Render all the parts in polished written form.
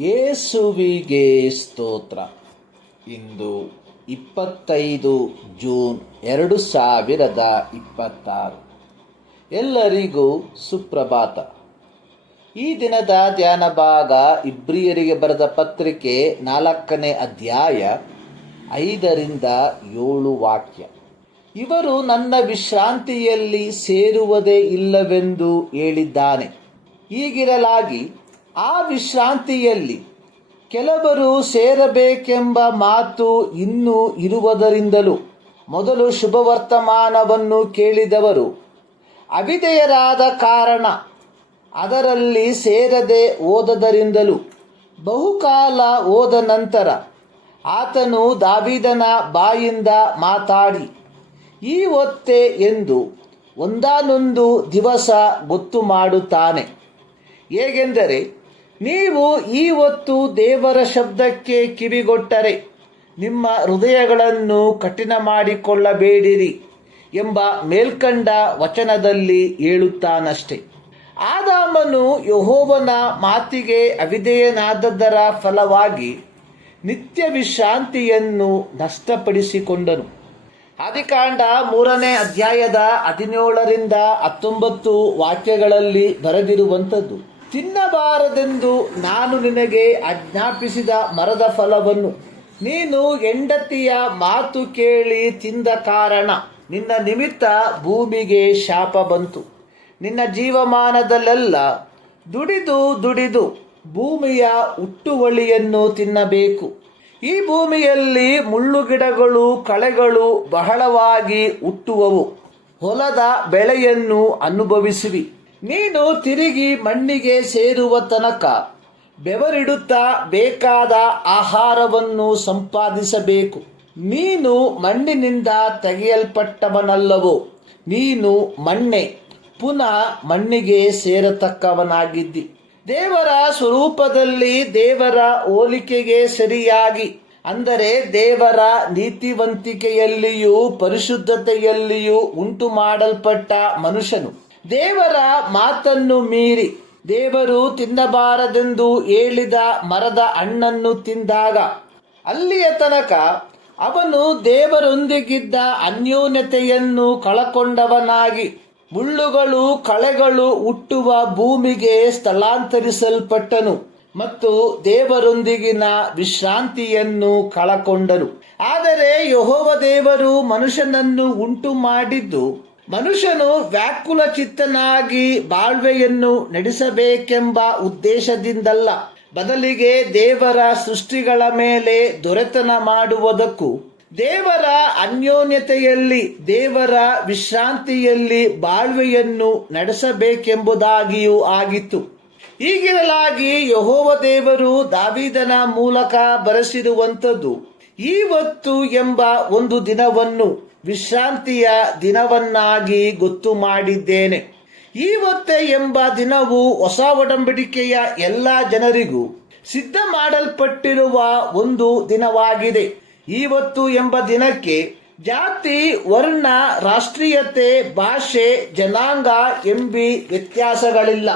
ಯೇಸುವಿಗೆ ಸ್ತೋತ್ರ. ಇಂದು 25 ಜೂನ್ 2026. ಎಲ್ಲರಿಗೂ ಸುಪ್ರಭಾತ. ಈ ದಿನದ ಧ್ಯಾನ ಭಾಗ ಇಬ್ರಿಯರಿಗೆ ಬರೆದ ಪತ್ರಿಕೆ 4ನೇ ಅಧ್ಯಾಯ 5ರಿಂದ 7 ವಾಕ್ಯ. ಇವರು ನನ್ನ ವಿಶ್ರಾಂತಿಯಲ್ಲಿ ಸೇರುವುದೇ ಇಲ್ಲವೆಂದು ಹೇಳಿದ್ದಾನೆ. ಹೀಗಿರಲಾಗಿ ಆ ವಿಶ್ರಾಂತಿಯಲ್ಲಿ ಕೆಲವರು ಸೇರಬೇಕೆಂಬ ಮಾತು ಇನ್ನೂ ಇರುವುದರಿಂದಲೂ ಮೊದಲು ಶುಭವರ್ತಮಾನವನ್ನು ಕೇಳಿದವರು ಅವಿಧೇಯರಾದ ಕಾರಣ ಅದರಲ್ಲಿ ಸೇರದೆ ಹೋದದರಿಂದಲೂ ಬಹುಕಾಲ ಹೋದ ನಂತರ ಆತನು ದಾವೀದನ ಬಾಯಿಂದ ಮಾತಾಡಿ ಈ ಹೊತ್ತೇ ಎಂದು ಒಂದಾನೊಂದು ದಿವಸ ಗೊತ್ತು ಮಾಡುತ್ತಾನೆ. ಹೇಗೆಂದರೆ, ನೀವು ಈ ಹೊತ್ತು ದೇವರ ಶಬ್ದಕ್ಕೆ ಕಿವಿಗೊಟ್ಟರೆ ನಿಮ್ಮ ಹೃದಯಗಳನ್ನು ಕಠಿಣ ಮಾಡಿಕೊಳ್ಳಬೇಡಿರಿ ಎಂಬ ಮೇಲ್ಕಂಡ ವಚನದಲ್ಲಿ ಹೇಳುತ್ತಾನಷ್ಟೆ. ಆದಾಮನು ಯೆಹೋವನ ಮಾತಿಗೆ ಅವಿಧೇಯನಾದದ್ದರ ಫಲವಾಗಿ ನಿತ್ಯ ವಿಶ್ರಾಂತಿಯನ್ನು ನಷ್ಟಪಡಿಸಿಕೊಂಡನು. ಆದಿಕಾಂಡ 3ನೇ ಅಧ್ಯಾಯದ 17ರಿಂದ 19 ವಾಕ್ಯಗಳಲ್ಲಿ ಬರೆದಿರುವಂಥದ್ದು, ತಿನ್ನಬಾರದೆಂದು ನಾನು ನಿನಗೆ ಆಜ್ಞಾಪಿಸಿದ ಮರದ ಫಲವನ್ನು ನೀನು ಹೆಂಡತಿಯ ಮಾತು ಕೇಳಿ ತಿಂದ ಕಾರಣ ನಿನ್ನ ನಿಮಿತ್ತ ಭೂಮಿಗೆ ಶಾಪ ಬಂತು. ನಿನ್ನ ಜೀವಮಾನದಲ್ಲೆಲ್ಲ ದುಡಿದು ಭೂಮಿಯ ಹುಟ್ಟುವಳಿಯನ್ನು ತಿನ್ನಬೇಕು. ಈ ಭೂಮಿಯಲ್ಲಿ ಮುಳ್ಳುಗಿಡಗಳು ಕಳೆಗಳು ಬಹಳವಾಗಿ ಹುಟ್ಟುವವು. ಹೊಲದ ಬೆಳೆಯನ್ನು ಅನುಭವಿಸುವಿ. ನೀನು ತಿರುಗಿ ಮಣ್ಣಿಗೆ ಸೇರುವ ತನಕ ಬೆವರಿಡುತ್ತಾ ಬೇಕಾದ ಆಹಾರವನ್ನು ಸಂಪಾದಿಸಬೇಕು. ನೀನು ಮಣ್ಣಿನಿಂದ ತೆಗೆಯಲ್ಪಟ್ಟವನಲ್ಲವೋ, ನೀನು ಮಣ್ಣೆ, ಪುನಃ ಮಣ್ಣಿಗೆ ಸೇರತಕ್ಕವನಾಗಿದ್ದಿ. ದೇವರ ಸ್ವರೂಪದಲ್ಲಿ ದೇವರ ಹೋಲಿಕೆಗೆ ಸರಿಯಾಗಿ, ಅಂದರೆ ದೇವರ ನೀತಿವಂತಿಕೆಯಲ್ಲಿಯೂ ಪರಿಶುದ್ಧತೆಯಲ್ಲಿಯೂ ಉಂಟು ಮಾಡಲ್ಪಟ್ಟ ಮನುಷ್ಯನು ದೇವರ ಮಾತನ್ನು ಮೀರಿ ದೇವರು ತಿನ್ನಬಾರದೆಂದು ಹೇಳಿದ ಮರದ ಹಣ್ಣನ್ನು ತಿಂದಾಗ ಅಲ್ಲಿಯ ತನಕ ಅವನು ದೇವರೊಂದಿಗಿದ್ದ ಅನ್ಯೋನ್ಯತೆಯನ್ನು ಕಳಕೊಂಡವನಾಗಿ ಮುಳ್ಳುಗಳು ಕಳೆಗಳು ಹುಟ್ಟುವ ಭೂಮಿಗೆ ಸ್ಥಳಾಂತರಿಸಲ್ಪಟ್ಟನು ಮತ್ತು ದೇವರೊಂದಿಗಿನ ವಿಶ್ರಾಂತಿಯನ್ನು ಕಳಕೊಂಡನು. ಆದರೆ ಯೆಹೋವ ದೇವರು ಮನುಷ್ಯನನ್ನು ಉಂಟು ಮಾಡಿದ್ದು ಮನುಷ್ಯನು ವ್ಯಾಕುಲ ಚಿತ್ತನಾಗಿ ಬಾಳ್ವೆಯನ್ನು ನಡೆಸಬೇಕೆಂಬ ಉದ್ದೇಶದಿಂದಲ್ಲ, ಬದಲಿಗೆ ದೇವರ ಸೃಷ್ಟಿಗಳ ಮೇಲೆ ದೊರೆತನ ಮಾಡುವುದಕ್ಕೂ ದೇವರ ಅನ್ಯೋನ್ಯತೆಯಲ್ಲಿ ದೇವರ ವಿಶ್ರಾಂತಿಯಲ್ಲಿ ಬಾಳ್ವೆಯನ್ನು ನಡೆಸಬೇಕೆಂಬುದಾಗಿಯೂ ಆಗಿತ್ತು. ಹೀಗಿರಲಾಗಿ ಯೆಹೋವ ದೇವರು ದಾವೀದನ ಮೂಲಕ ಬರೆಸಿರುವಂಥದ್ದು, ಈ ಹೊತ್ತು ಎಂಬ ಒಂದು ದಿನವನ್ನು ವಿಶ್ರಾಂತಿಯ ದಿನವನ್ನಾಗಿ ಗೊತ್ತು ಮಾಡಿದ್ದೇನೆ. ಈ ಹೊತ್ತೆ ಎಂಬ ದಿನವು ಹೊಸ ಒಡಂಬಡಿಕೆಯ ಎಲ್ಲ ಜನರಿಗೂ ಸಿದ್ಧ ಮಾಡಲ್ಪಟ್ಟಿರುವ ಒಂದು ದಿನವಾಗಿದೆ. ಈ ಹೊತ್ತು ಎಂಬ ದಿನಕ್ಕೆ ಜಾತಿ, ವರ್ಣ, ರಾಷ್ಟ್ರೀಯತೆ, ಭಾಷೆ, ಜನಾಂಗ ಎಂಬಿ ವ್ಯತ್ಯಾಸಗಳಿಲ್ಲ.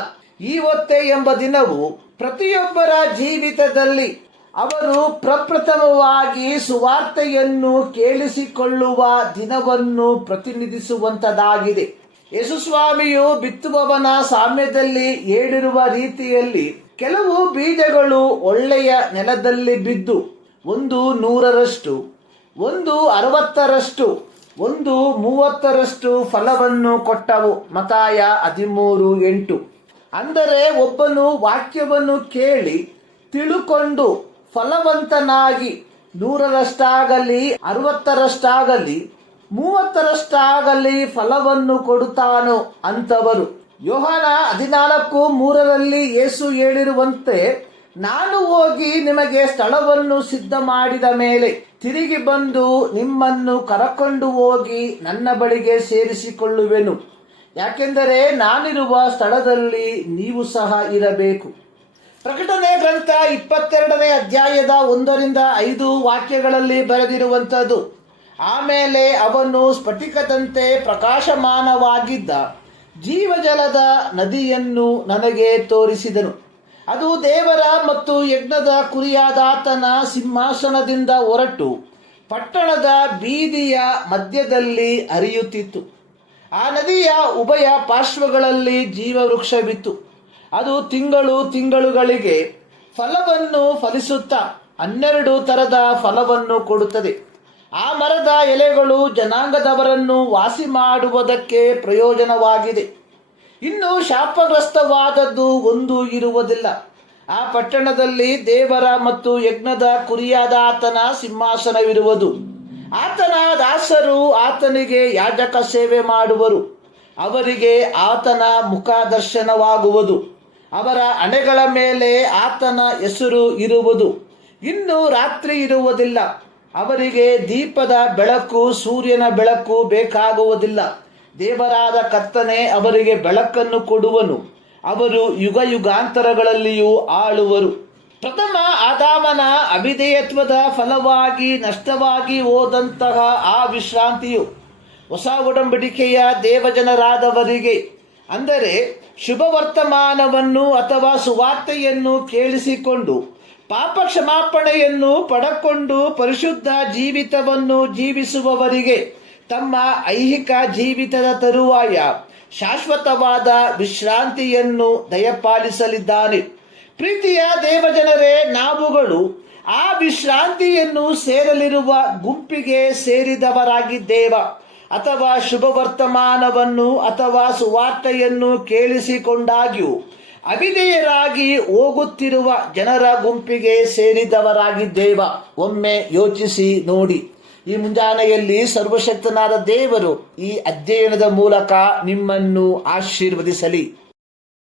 ಈ ಹೊತ್ತೆ ಎಂಬ ದಿನವು ಪ್ರತಿಯೊಬ್ಬರ ಜೀವಿತದಲ್ಲಿ ಅವರು ಪ್ರಪ್ರಥಮವಾಗಿ ಸುವಾರ್ತೆಯನ್ನು ಕೇಳಿಸಿಕೊಳ್ಳುವ ದಿನವನ್ನು ಪ್ರತಿನಿಧಿಸುವಂತದಾಗಿದೆ. ಯೇಸುಸ್ವಾಮಿಯು ಬಿತ್ತುವವನ ಸಾಮ್ಯದಲ್ಲಿ ಹೇಳಿರುವ ರೀತಿಯಲ್ಲಿ ಕೆಲವು ಬೀಜಗಳು ಒಳ್ಳೆಯ ನೆಲದಲ್ಲಿ ಬಿದ್ದು ಒಂದು 100ರಷ್ಟು, ಒಂದು 60ರಷ್ಟು, ಒಂದು 30ರಷ್ಟು ಫಲವನ್ನು ಕೊಟ್ಟವು. ಮತ್ತಾಯ 13:8. ಅಂದರೆ ಒಬ್ಬನು ವಾಕ್ಯವನ್ನು ಕೇಳಿ ತಿಳುಕೊಂಡು ಫಲವಂತನಾಗಿ 100ರಷ್ಟಾಗಲಿ 60ರಷ್ಟಾಗಲಿ 30ರಷ್ಟಾಗಲಿ ಫಲವನ್ನು ಕೊಡುತ್ತಾನೋ ಅಂಥವರು. ಯೋಹಾನ 14:3 ಯೇಸು ಹೇಳಿರುವಂತೆ, ನಾನು ಹೋಗಿ ನಿಮಗೆ ಸ್ಥಳವನ್ನು ಸಿದ್ಧ ಮಾಡಿದ ಮೇಲೆ ತಿರುಗಿ ಬಂದು ನಿಮ್ಮನ್ನು ಕರಕೊಂಡು ಹೋಗಿ ನನ್ನ ಬಳಿಗೆ ಸೇರಿಸಿಕೊಳ್ಳುವೆನು. ಯಾಕೆಂದರೆ ನಾನಿರುವ ಸ್ಥಳದಲ್ಲಿ ನೀವು ಸಹ ಇರಬೇಕು. ಪ್ರಕಟಣೆ ಗ್ರಂಥ 22ನೇ ಅಧ್ಯಾಯದ 1ರಿಂದ 5 ವಾಕ್ಯಗಳಲ್ಲಿ ಬರೆದಿರುವಂಥದ್ದು, ಆಮೇಲೆ ಅವನು ಸ್ಫಟಿಕದಂತೆ ಪ್ರಕಾಶಮಾನವಾಗಿದ್ದ ಜೀವಜಲದ ನದಿಯನ್ನು ನನಗೆ ತೋರಿಸಿದನು. ಅದು ದೇವರ ಮತ್ತು ಯಜ್ಞದ ಕುರಿಯಾದಾತನ ಸಿಂಹಾಸನದಿಂದ ಹೊರಟು ಪಟ್ಟಣದ ಬೀದಿಯ ಮಧ್ಯದಲ್ಲಿ ಹರಿಯುತ್ತಿತ್ತು. ಆ ನದಿಯ ಉಭಯ ಪಾರ್ಶ್ವಗಳಲ್ಲಿ ಜೀವವೃಕ್ಷವಿತ್ತು. ಅದು ತಿಂಗಳುಗಳಿಗೆ ಫಲವನ್ನು ಫಲಿಸುತ್ತಾ 12 ತರದ ಫಲವನ್ನು ಕೊಡುತ್ತದೆ. ಆ ಮರದ ಎಲೆಗಳು ಜನಾಂಗದವರನ್ನು ವಾಸಿ ಮಾಡುವುದಕ್ಕೆ ಪ್ರಯೋಜನವಾಗಿದೆ. ಇನ್ನು ಶಾಪಗ್ರಸ್ತವಾದದ್ದು ಒಂದು ಇರುವುದಿಲ್ಲ. ಆ ಪಟ್ಟಣದಲ್ಲಿ ದೇವರ ಮತ್ತು ಯಜ್ಞದ ಕುರಿಯಾದ ಆತನ ಸಿಂಹಾಸನವಿರುವುದು. ಆತನ ದಾಸರು ಆತನಿಗೆ ಯಾಜಕ ಸೇವೆ ಮಾಡುವರು. ಅವರಿಗೆ ಆತನ ಮುಖದರ್ಶನವಾಗುವುದು. ಅವರ ಹಣೆಗಳ ಮೇಲೆ ಆತನ ಹೆಸರು ಇರುವುದು. ಇನ್ನು ರಾತ್ರಿ ಇರುವುದಿಲ್ಲ. ಅವರಿಗೆ ದೀಪದ ಬೆಳಕು, ಸೂರ್ಯನ ಬೆಳಕು ಬೇಕಾಗುವುದಿಲ್ಲ. ದೇವರಾದ ಕರ್ತನೇ ಅವರಿಗೆ ಬೆಳಕನ್ನು ಕೊಡುವನು. ಅವರು ಯುಗಾಂತರಗಳಲ್ಲಿಯೂ ಆಳುವರು. ಪ್ರಥಮ ಆದಾಮನ ಅವಿಧೇಯತ್ವದ ಫಲವಾಗಿ ನಷ್ಟವಾಗಿ ಹೋದಂತಹ ಆ ವಿಶ್ರಾಂತಿಯು ಹೊಸ ಒಡಂಬಡಿಕೆಯ ದೇವಜನರಾದವರಿಗೆ, ಅಂದರೆ ಶುಭ ವರ್ತಮಾನವನ್ನು ಅಥವಾ ಸುವಾರ್ತೆಯನ್ನು ಕೇಳಿಸಿಕೊಂಡು ಪಾಪ ಕ್ಷಮಾಪಣೆಯನ್ನು ಪಡಕೊಂಡು ಪರಿಶುದ್ಧ ಜೀವಿತವನ್ನು ಜೀವಿಸುವವರಿಗೆ ತಮ್ಮ ಐಹಿಕ ಜೀವಿತದ ತರುವಾಯ ಶಾಶ್ವತವಾದ ವಿಶ್ರಾಂತಿಯನ್ನು ದಯಪಾಲಿಸಲಿದ್ದಾನೆ. ಪ್ರೀತಿಯ ದೇವಜನರೇ, ನಾವುಗಳು ಆ ವಿಶ್ರಾಂತಿಯನ್ನು ಸೇರಲಿರುವ ಗುಂಪಿಗೆ ಸೇರಿದವರಾಗಿದ್ದೇವ, ಅಥವಾ ಶುಭ ವರ್ತಮಾನವನ್ನು ಅಥವಾ ಸುವಾರ್ತೆಯನ್ನು ಕೇಳಿಸಿಕೊಂಡಾಗ್ಯೂ ಅವಿಧೇಯರಾಗಿ ಹೋಗುತ್ತಿರುವ ಜನರ ಗುಂಪಿಗೆ ಸೇರಿದವರಾಗಿದ್ದೇವ? ಒಮ್ಮೆ ಯೋಚಿಸಿ ನೋಡಿ. ಈ ಮುಂಜಾನೆಯಲ್ಲಿ ಸರ್ವಶಕ್ತನಾದ ದೇವರು ಈ ಅಧ್ಯಯನದ ಮೂಲಕ ನಿಮ್ಮನ್ನು ಆಶೀರ್ವದಿಸಲಿ.